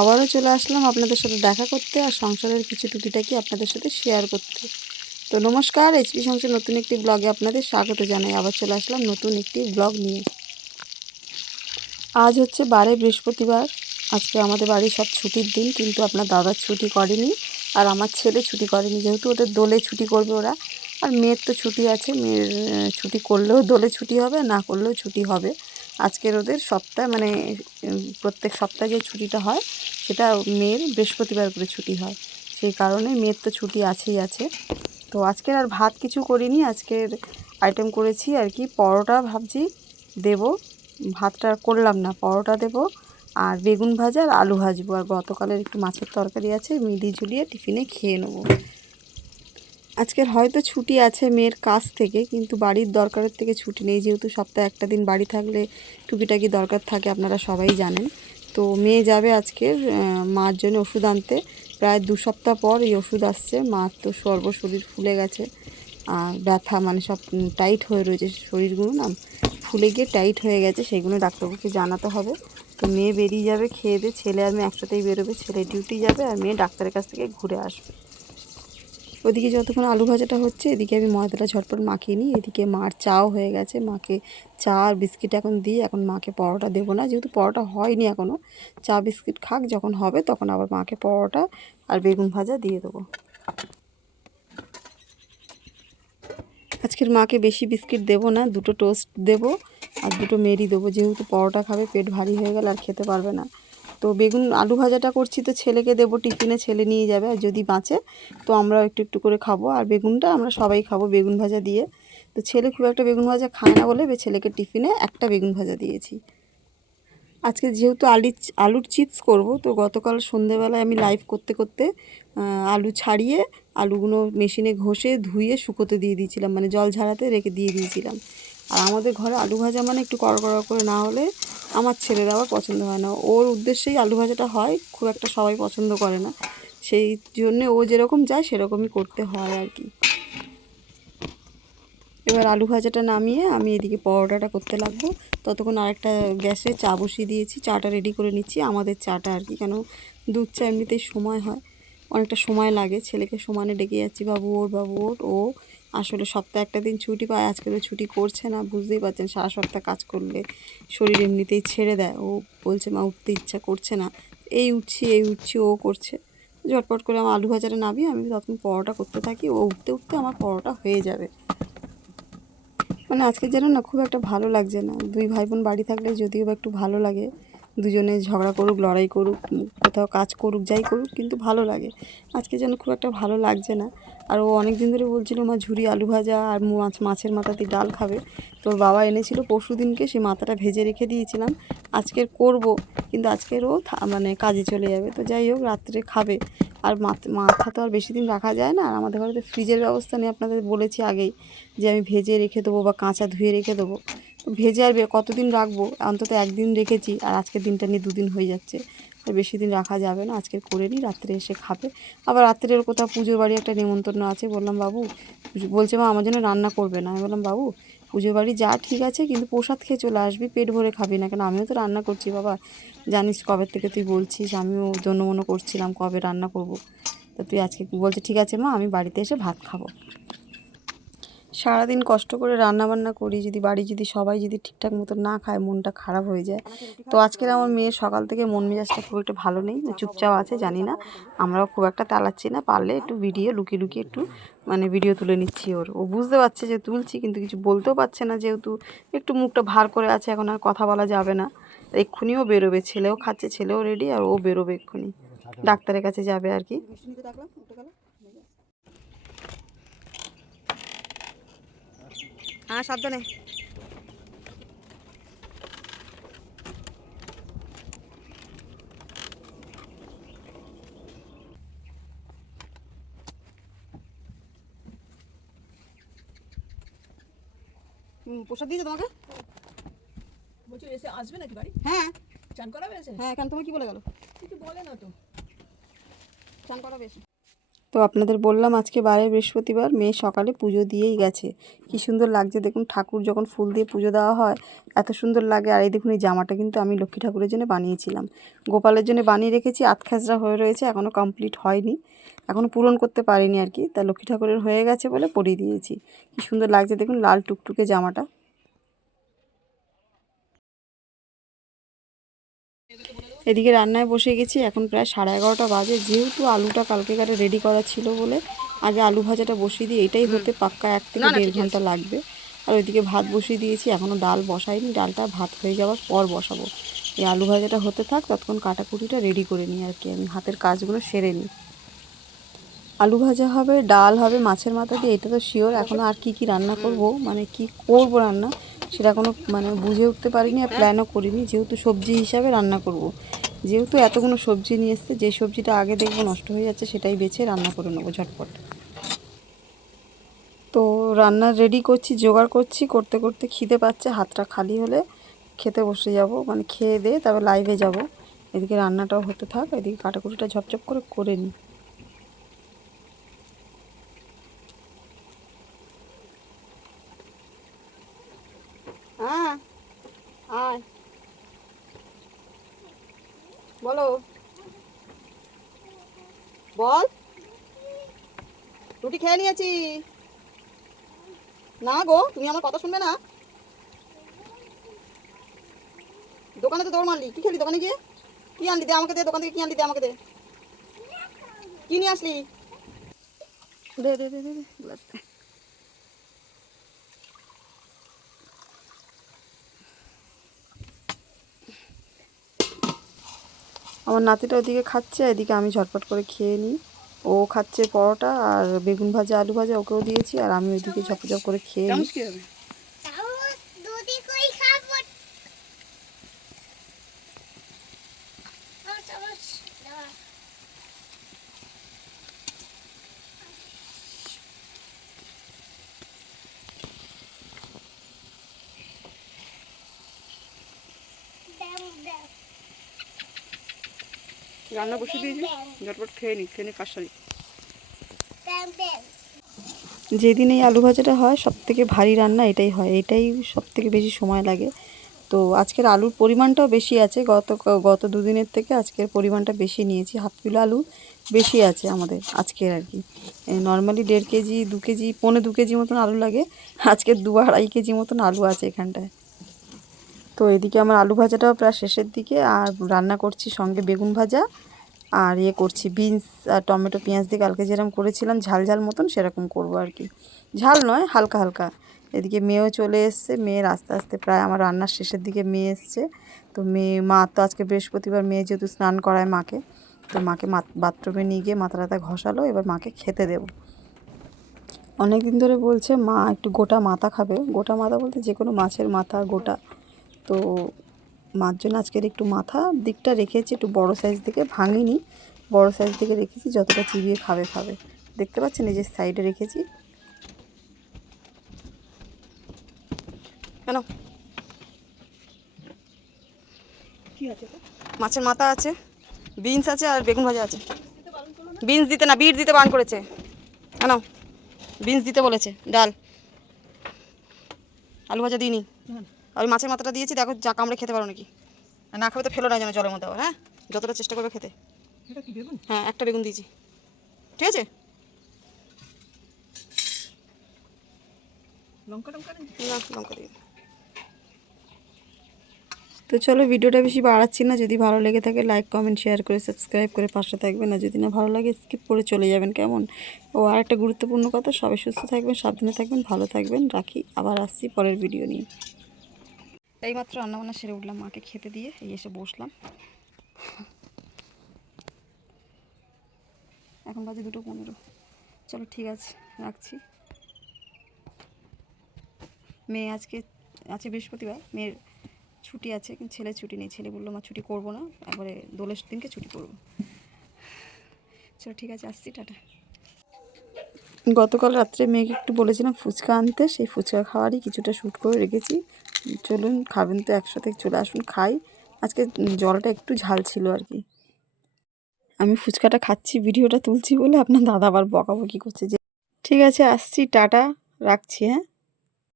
আবারও চলে আসলাম আপনাদের সাথে দেখা করতে আর সংসারের কিছু টুকিটাকি আপনাদের সাথে শেয়ার করতে। তো নমস্কার, এইচপি সংসার নতুন একটি ব্লগে আপনাদের স্বাগত জানাই। আবার চলে আসলাম নতুন একটি ব্লগ নিয়ে। আজ হচ্ছে বৃহস্পতিবার। আজকে আমাদের বাড়ির সব ছুটির দিন, কিন্তু আপনার দাদার ছুটি করেনি আর আমার ছেলে ছুটি করেনি, যেহেতু ওদের দোলে ছুটি করবে ওরা। আর মেয়ের তো ছুটি আছে, মেয়ের ছুটি করলেও দোলে ছুটি হবে, না করলেও ছুটি হবে। আজকের ওদের সপ্তাহে প্রত্যেক সপ্তাহে যে ছুটিটা হয় সেটা মেয়ের বৃহস্পতিবার করে ছুটি হয়, সেই কারণে মেয়ের তো ছুটি আছেই আছে। তো আজকের আর ভাত কিছু করিনি, আজকের আইটেম করেছি আর কি পরোটা ভাবছি দেব। ভাতটা করলাম না, পরোটা দেব আর বেগুন ভাজা আর আলু ভাজবো। আর গতকালের একটু মাছের তরকারি আছে, মিলিয়ে ঝুলিয়ে টিফিনে খেয়ে নেব। আজকের হয়তো ছুটি আছে মেয়ের কাজ থেকে, কিন্তু বাড়ির দরকারের থেকে ছুটি নেই, যেহেতু সপ্তাহে একটা দিন বাড়ি থাকলে টুকিটাকি দরকার থাকে, আপনারা সবাই জানেন। তো মেয়ে যাবে আজকের মার জন্য ওষুধ আনতে। প্রায় 2 সপ্তাহ পর এই ওষুধ আসছে। মার তো শরীর ফুলে গেছে আর ব্যথা, মানে সব টাইট হয়ে রয়েছে, শরীরগুলো না ফুলে গিয়ে টাইট হয়ে গেছে, সেইগুলো ডাক্তারবাবুকে জানাতে হবে। তো মেয়ে বেরিয়ে যাবে খেয়ে দিয়ে, ছেলে আর মেয়ে একসাথেই বেরোবে। ছেলে ডিউটি যাবে আর মেয়ে ডাক্তারের কাছ থেকে ঘুরে আসবে। ওদিকে যতক্ষণ আলু ভাজাটা হচ্ছে, এদিকে আমি ময়দাটা ঝটপট মাখিয়ে নিই। এদিকে মার চাও হয়ে গেছে, মাকে চা আর বিস্কিট এখন দিই। এখন মাকে পরোটা দেবো না, যেহেতু পরোটা হয়নি এখনও। চা বিস্কিট খাক, যখন হবে তখন আবার মাকে পরোটা আর বেগুন ভাজা দিয়ে দেবো। আজকের মাকে বেশি বিস্কিট দেবো না, 2টো টোস্ট দেবো আর 2টো মেরি দেবো, যেহেতু পরোটা খাবে, পেট ভারী হয়ে গেলে আর খেতে পারবে না। তো বেগুন আলু ভাজাটা করছি তো ছেলেকে দেবো টিফিনে, ছেলে নিয়ে যাবে, আর যদি বাঁচে তো আমরাও একটু একটু করে খাবো। আর বেগুনটা আমরা সবাই খাবো বেগুন ভাজা দিয়ে। তো ছেলে খুব একটা বেগুন ভাজা খায় না বলে ছেলেকে টিফিনে একটা বেগুন ভাজা দিয়েছি। আজকে যেহেতু আলুর চিপস করব, তো গতকাল সন্ধেবেলায় আমি লাইভ করতে করতে আলু ছাড়িয়ে আলুগুলো মেশিনে ঘষে ধুয়ে শুকোতে দিয়ে দিয়েছিলাম, মানে জল ঝাড়াতে রেখে দিয়ে দিয়েছিলাম। আর আমাদের ঘরে আলু ভাজা মানে একটু কড়কড়া করে না হলে আমার ছেলের আবার পছন্দ হয় না। ওর উদ্দেশ্যেই আলু ভাজাটা হয়, খুব একটা সবাই পছন্দ করে না, সেই জন্যে ও যেরকম চায় সেরকমই করতে হয় আর কি। এবার আলু ভাজাটা নামিয়ে আমি এদিকে পরোটাটা করতে লাগবো। ততক্ষণ আরেকটা গ্যাসে চা বসিয়ে দিয়েছি, চাটা রেডি করে নিচ্ছি, আমাদের চাটা আর কি। কেন দুধ চা এমনিতেই সময় হয়, অনেকটা সময় লাগে। ছেলেকে সমানে ডেকে যাচ্ছি, বাবু ওর বাবু ওর। ও আসলে সপ্তাহে একটা দিন ছুটি পায়, আজকে তো ছুটি করছে না, বুঝতেই পারছেন সারা সপ্তাহ কাজ করলে শরীর এমনিতেই ছেড়ে দেয়। ও বলছে মা উঠতে ইচ্ছা করছে না, এই উঠছি ও করছে। ঝটপট করে আমার আলু ভাজাটা নামিয়ে আমি তখন পরোটা করতে থাকি, ও উঠতে উঠতে আমার পরোটা হয়ে যাবে। মানে আজকে যেন না খুব একটা ভালো লাগছে না। 2 ভাই বোন বাড়ি থাকলে যদিও বা একটু ভালো লাগে, দুজনে ঝগড়া করুক, লড়াই করুক, কোথাও কাজ করুক, যাই করুক, কিন্তু ভালো লাগে। আজকে যেন খুব একটা ভালো লাগছে না। আর ও অনেক দিন ধরে বলছিল মা ঝুরি আলু ভাজা আর মাছের মাথা দিয়ে ডাল খাবে। তোর বাবা এনেছিল পরশু দিনকে, সেই মাথাটা ভেজে রেখে দিয়েছিলাম, আজকের করব, কিন্তু আজকের ও মানে কাজে চলে যাবে। তো যাই হোক, রাত্রে খাবে। আর মাথা তো আর বেশি দিন রাখা যায় না, আর আমাদের ঘরে তো ফ্রিজের ব্যবস্থা নেই, আপনাদের বলেছি আগেই যে আমি ভেজে রেখে দেবো বা কাঁচা ধুয়ে রেখে দেবো। তো ভেজে আর কতদিন রাখবো, অন্তত 1 দিন রেখেছি, আর আজকের দিনটা নিয়ে 2 দিন হয়ে যাচ্ছে। আর বেশি দিন রাখা যাবে না, আজকে করে নিই, রাত্রে এসে খাবে। আবার রাত্রের কোথাও পুজোর বাড়ি একটা নেমন্তন্ন আছে, বললাম বাবু, বলছে মা আমার জন্য রান্না করবে না। আমি বললাম বাবু পুজোর বাড়ি যা ঠিক আছে, কিন্তু প্রসাদ খেয়ে চলে আসবি, পেট ভরে খাবি না, কেন আমিও তো রান্না করছি বাবা, জানিস কবে থেকে তুই বলছিস, আমিও জন্য মনে করছিলাম কবে রান্না করব। তা তুই আজকে বলছে ঠিক আছে মা, আমি বাড়িতে এসে ভাত খাবো। সারাদিন কষ্ট করে রান্না বান্না করি, যদি সবাই ঠিকঠাক মতো না খায়, মনটা খারাপ হয়ে যায়। তো আজকের আমার মেয়ের সকাল থেকে মন মেজাজটা খুব একটা ভালো নেই, চুপচাপ আছে, জানি না, আমরাও খুব একটা তালাচ্ছি না, পারলে একটু লুকিয়ে লুকিয়ে একটু মানে ভিডিও তুলে নিচ্ছি। ও বুঝতে পারছে যে তুলছি, কিন্তু কিছু বলতেও পারছে না, যেহেতু একটু মুখটা ভার করে আছে, এখন আর কথা বলা যাবে না। এক্ষুনিও বেরোবে, ছেলেও খাচ্ছে, ছেলেও রেডি, আর ও বেরোবে এক্ষুনি, ডাক্তারের কাছে যাবে আর কি। হ্যাঁ সাবধানে। প্রসাদ দিয়েছে তোমাকে? বলছো এসে আসবে নাকি বাড়ি? হ্যাঁ চান করাবে এসে? হ্যাঁ, কেন তোমার কি বলে গেল? কিছু বলে না তো। চান করাবে এসে। তো আপনাদের বললাম আজকে বারে বৃহস্পতিবার, মেয়ে সকালে পুজো দিয়েই গেছে। কি সুন্দর লাগছে দেখুন, ঠাকুর যখন ফুল দিয়ে পুজো দেওয়া হয় এত সুন্দর লাগে। আর এই দেখুন, এই জামাটা কিন্তু আমি লক্ষ্মী ঠাকুরের জন্য বানিয়েছিলাম, গোপালের জন্য বানিয়ে রেখেছি। আধখাজরা হয়ে রয়েছে, এখনও কমপ্লিট হয়নি, এখনও পূরণ করতে পারিনি আর কি। তা লক্ষ্মী ঠাকুরের হয়ে গেছে বলে পরিয়ে দিয়েছি। কি সুন্দর লাগছে দেখুন, লাল টুকটুকে জামাটা। এদিকে রান্নায় বসে গেছি, এখন প্রায় 11:30 বাজে। যেহেতু আলুটা কালকেকারে রেডি করা ছিল বলে আগে আলু ভাজাটা বসিয়ে দিই, এটাই হতে পাক্কা 1 থেকে 1.5 ঘন্টা লাগবে। আর ওইদিকে ভাত বসিয়ে দিয়েছি, এখনও ডাল বসাইনি, ডালটা ভাত হয়ে যাওয়ার পর বসাবো। এই আলু ভাজাটা হতে থাক, ততক্ষণ কাটাকুটিটা রেডি করে নিই আর কি, আমি হাতের কাজগুলো সেরে নিই। আলু ভাজা হবে, ডাল হবে মাছের মাথা দিয়ে, এটা তো শিওর। এখনও আর কি রান্না করব, মানে কি করব রান্না সেটা কোনো বুঝে উঠতে পারিনি আর প্ল্যানও করিনি। যেহেতু সবজি হিসাবে রান্না করব, যেহেতু এতগুলো সবজি নিয়ে এসছে, যে সবজিটা আগে দেখবো নষ্ট হয়ে যাচ্ছে সেটাই বেছে রান্না করে নেবো ঝটপট। তো রান্না রেডি করছি, জোগাড় করছি, করতে করতে খিদে পাচ্ছে। হাতটা খালি হলে খেতে বসে যাব, মানে খেয়ে দিয়ে তারপর লাইভে যাব। এদিকে রান্নাটাও হতে থাক, এদিকে কাটাকুটিটা ঝপঝপ করে নিই। হ্যাঁ, আয় বলো, বল। রুটি খেয়ে নিয়েছি। না গো, তুমি আমার কথা শুনবে না? দোকানে তো দৌড় মারলি, কি খেলি দোকানে গিয়ে? কি আনলি দে আমাকে, দে দোকান থেকে কি আনলি দে আমাকে, দে কি নিয়ে আসলি, দে দে দে দে দে গ্লাস দে। আমার নাতিটা ওদিকে খাচ্ছে, এদিকে আমি ঝটপট করে খেয়ে নিই। ও খাচ্ছে পরোটা আর বেগুন ভাজা আলু ভাজা, ওকেও দিয়েছি, আর আমি ওইদিকে ঝপঝপ করে খেয়ে নিই। রান্না বসিয়ে দিয়েছি, ঝটপট খেয়ে নিই, খেয়ে নিই কাশারি। যেদিন এই আলু ভাজাটা হয় সব থেকে ভারী রান্না এটাই হয়, এটাই সব থেকে বেশি সময় লাগে। তো আজকের আলুর পরিমাণটাও বেশি আছে, গত দুদিনের থেকে আজকের পরিমাণটা বেশি নিয়েছি। 1/2 কিলো আলু বেশি আছে আমাদের আজকের আর কি। নর্মালি 1.5 কেজি 2 কেজি 1.25 কেজি মতন আলু লাগে, আজকে 2-2.5 কেজি মতন আলু আছে এখানটায়। তো এদিকে আমার আলু ভাজাটাও প্রায় শেষের দিকে, আর রান্না করছি সঙ্গে বেগুন ভাজা, আর করছি বিনস আর টমেটো পেঁয়াজ দিয়ে কালকে যেরকম করেছিলাম ঝাল ঝাল মতন সেরকম করব আর কি। ঝাল নয়, হালকা হালকা। এদিকে মেয়েও চলে এসছে, মেয়ের আস্তে আস্তে প্রায় আমার রান্নার শেষের দিকে মেয়ে এসছে। তো মা তো আজকে বৃহস্পতিবার, মেয়ে যেহেতু স্নান করায় মাকে, তো মাকে বাথরুমে নিয়ে গিয়ে মাথা টাথা ঘষালো, এবার মাকে খেতে দেবো। অনেক দিন ধরে বলছে মা একটু গোটা মাথা খাবে, গোটা মাথা বলতে যে কোনো মাছের মাথা গোটা। তো মার জন্য আজকের একটু মাথা দিকটা রেখেছি, একটু বড় সাইজ থেকে ভাঙিনি, বড় সাইজ থেকে রেখেছি, যতটা চিবিয়ে খাবে খাবে। দেখতে পাচ্ছেন এই যে সাইডে রেখেছি। কেন কি আছে? মাছের মাথা আছে, বিনস আছে, আর বেগুন ভাজা আছে। বিনস দিতে না, বিট দিতে বারণ করেছে। কেন? বিনস দিতে বলেছে। ডাল, আলু ভাজা দিইনি, আর মাছের মাথাটা দিয়েছি, দেখো যা কামড়ে খেতে পারো নাকি। না খাবে তো ফেলো না যেন জলের মধ্যে আবার, হ্যাঁ যতটা চেষ্টা করবে খেতে। এটা কি বেগুন? হ্যাঁ, একটা বেগুন দিয়েছি, ঠিক আছে। লঙ্কা টঙ্কা নেই? না, লঙ্কা দিই। তো চলো, ভিডিওটা বেশি বাড়াচ্ছি না। যদি ভালো লেগে থাকে লাইক কমেন্ট শেয়ার করে সাবস্ক্রাইব করে পাশে থাকবেন, আর যদি না ভালো লাগে স্কিপ করে চলে যাবেন, কেমন? ও আর একটা গুরুত্বপূর্ণ কথা, সবাই সুস্থ থাকবেন, সাবধানে থাকবেন, ভালো থাকবেন, রাখি। আবার আসছি পরের ভিডিও নিয়ে। এইমাত্র রান্নাবান্না সেরে উঠলাম, মাকে খেতে দিয়ে এই এসে বসলাম। এখন বাজে 2:15। চলো ঠিক আছে, রাখছি। মেয়ে আজকে আছে বৃহস্পতিবার, মেয়ের ছুটি আছে, কিন্তু ছেলের ছুটি নেই। ছেলে বললো মা ছুটি করবো না, একবারে দোলের দিনকে ছুটি করবো। চলো ঠিক আছে, আসছি, টাটা। গতকাল রাত্রে মেয়েকে একটু বলেছিলাম ফুচকা আনতে, সেই ফুচকা খাওয়ারই কিছুটা শ্যুট করে রেখেছি। চলুন, খাবেন তো একসাথে, চলে আসুন খাই। আজকে জলটা একটু ঝাল ছিল আর কি। আমি ফুচকাটা খাচ্ছি, ভিডিওটা তুলছি বলে আপনার দাদা আবার বকাবকি করছে যে ঠিক আছে আসছি, টাটা, রাখছি, হ্যাঁ।